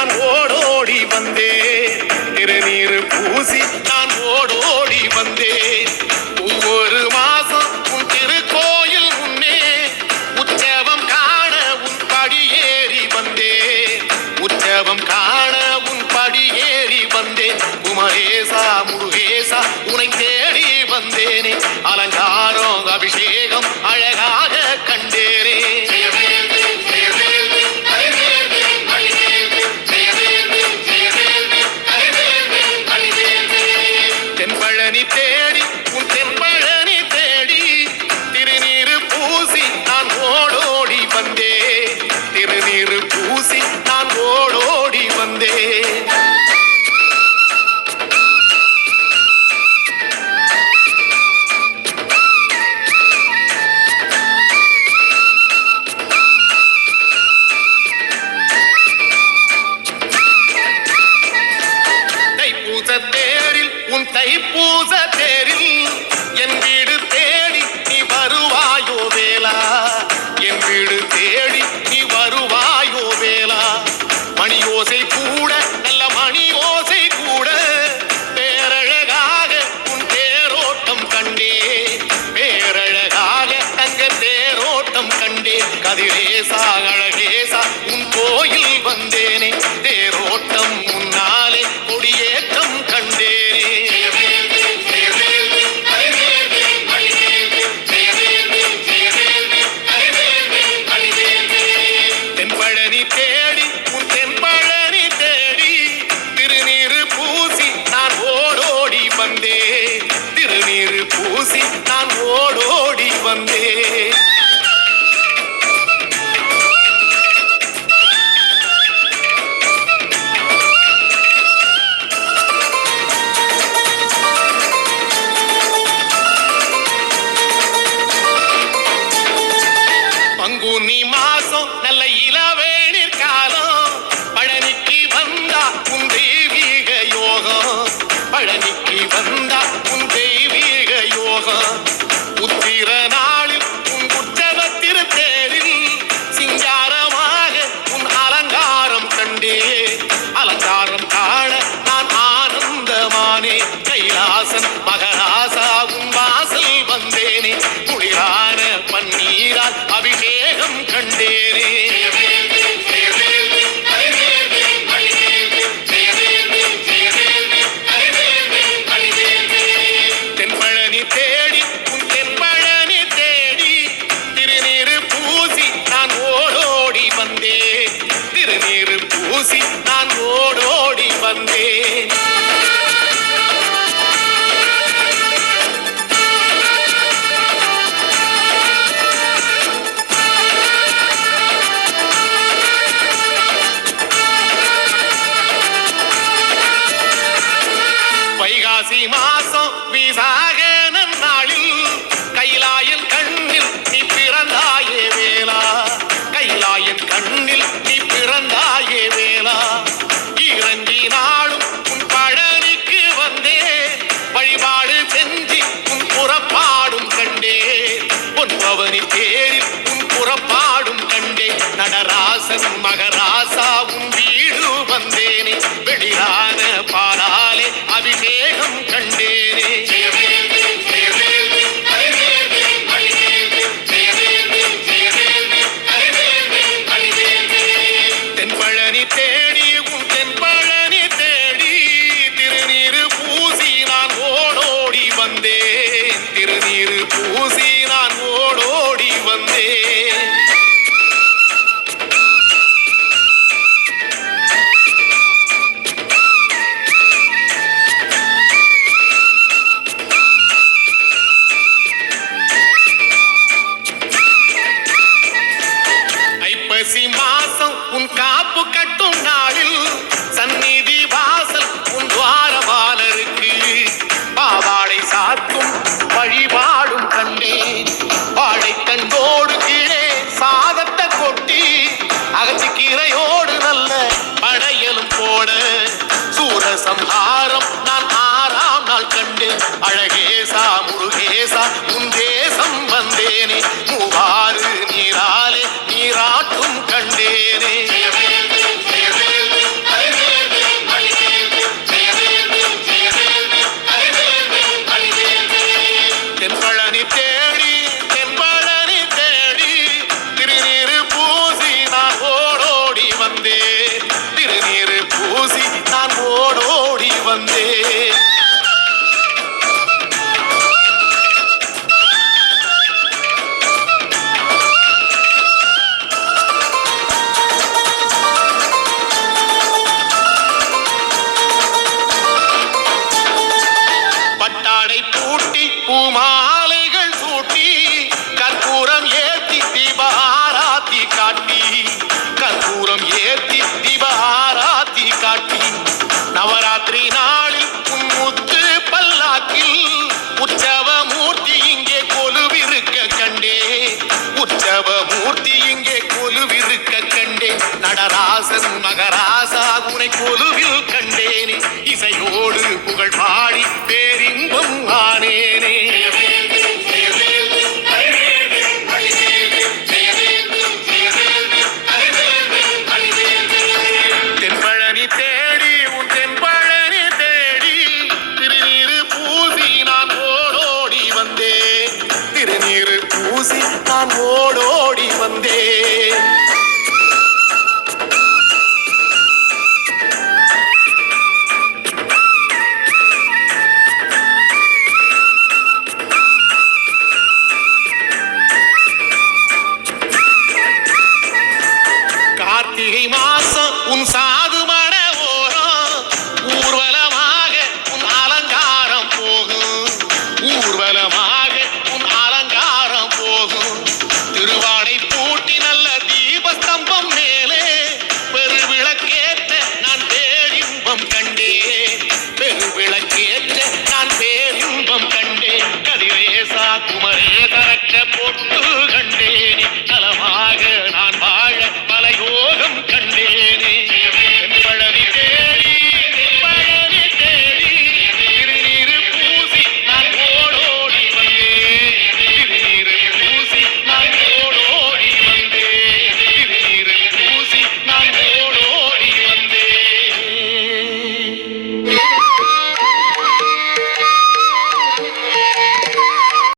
நான் ஓடோடி வந்தேன். திருநீர் பூசி நான் ஓடோடி வந்தேன். ஒவ்வொரு மாசம் உன் திருக்கோயில் முன்னே உற்சவம் காண உன் படியேறி வந்தேன். உற்சவம் காண உன் படியேறி வந்தேன். குமரேசா முருகேசா உனை தேடி வந்தேனே. அலங்காரம் அபிஷேகம் அழகாக தைப்பூச தேரில் என் தேடி என் கண்ணில் நீ பிறந்தாயே வேளா. இறங்கி நாளும் உன் பழனிக்கு வந்தே. வழிபாடு செஞ்சு உன் புறப்பாடும் கண்டே. உன் பவனி தேரில் உன் புறப்பாடும் கண்டே. நடராசன் மகரா ஐப்பசி மாசம் உன் காப்பு கட்டும் நாளில் சந்நிதி வாசல் உன் துவாரபாலருக்கு. பாவாடை சாத்தும் வழிபாடும் கண்டே வாழை தண்டோடு கீழே சாதத்தை கொட்டி அகத்துக்கீரையோடு நல்ல படையலும் போட. சூரசம்ஹா உற்சவ மூர்த்தி இங்கே கொலுவிருக்க கண்டேன். நடராசன் மகராசா உனை கொலுவில் கண்டேன். நான் ஓடோடி வந்தேன்.